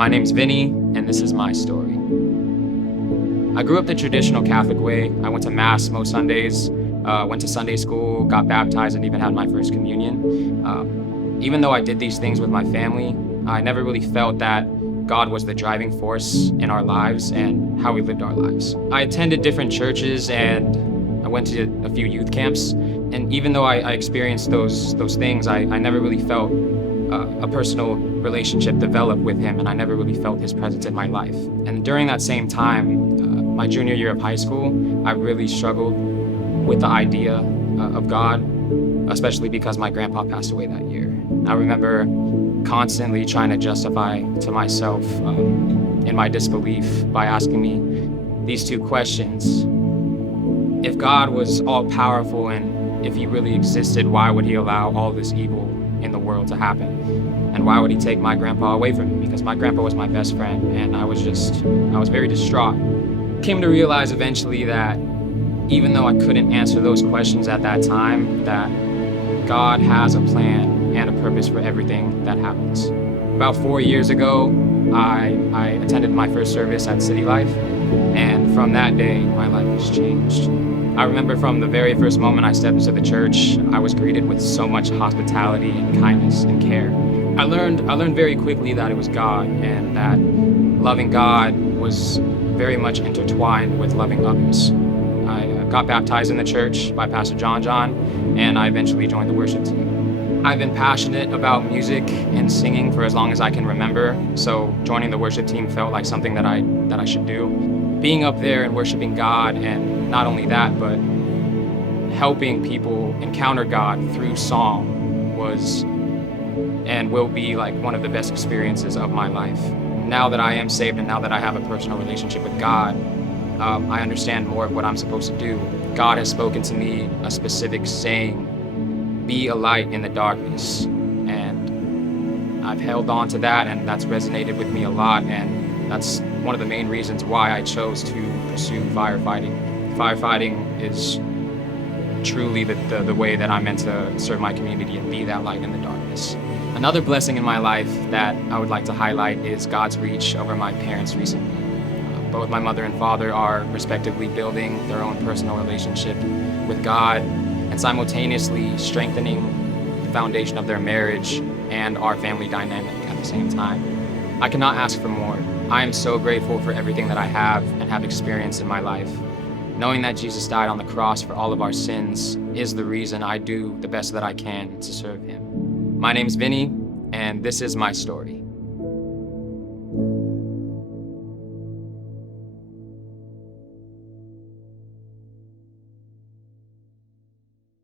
My name's Vinny, and this is my story. I grew up the traditional Catholic way. I went to Mass most Sundays, went to Sunday school, got baptized, and even had my first communion. Even though I did these things with my family, I never really felt that God was the driving force in our lives and how we lived our lives. I attended different churches and I went to a few youth camps. And even though I experienced those things, I never really felt a personal relationship develop with him, and I never really felt his presence in my life. And during that same time, my junior year of high school, I really struggled with the idea of God, especially because my grandpa passed away that year. I remember constantly trying to justify to myself in my disbelief by asking me these two questions. If God was all-powerful and if he really existed, why would he allow all this evil in the world to happen? And why would he take my grandpa away from me? Because my grandpa was my best friend, and I was very distraught. Came to realize eventually that even though I couldn't answer those questions at that time, that God has a plan and a purpose for everything that happens. About 4 years ago, I attended my first service at City Life, and from that day, my life has changed. I remember from the very first moment I stepped into the church, I was greeted with so much hospitality and kindness and care. I learned very quickly that it was God, and that loving God was very much intertwined with loving others. I got baptized in the church by Pastor John, and I eventually joined the worship team. I've been passionate about music and singing for as long as I can remember, so joining the worship team felt like something that I should do. Being up there and worshiping God, and not only that, but helping people encounter God through song was and will be like one of the best experiences of my life. Now that I am saved and now that I have a personal relationship with God, I understand more of what I'm supposed to do. God has spoken to me a specific saying, be a light in the darkness. And I've held on to that, and that's resonated with me a lot, and that's one of the main reasons why I chose to pursue firefighting. Firefighting is truly the way that I'm meant to serve my community and be that light in the darkness. Another blessing in my life that I would like to highlight is God's reach over my parents recently. Both my mother and father are respectively building their own personal relationship with God and simultaneously strengthening the foundation of their marriage and our family dynamic at the same time. I cannot ask for more. I am so grateful for everything that I have and have experienced in my life. Knowing that Jesus died on the cross for all of our sins is the reason I do the best that I can to serve him. My name's Vinny, and this is my story.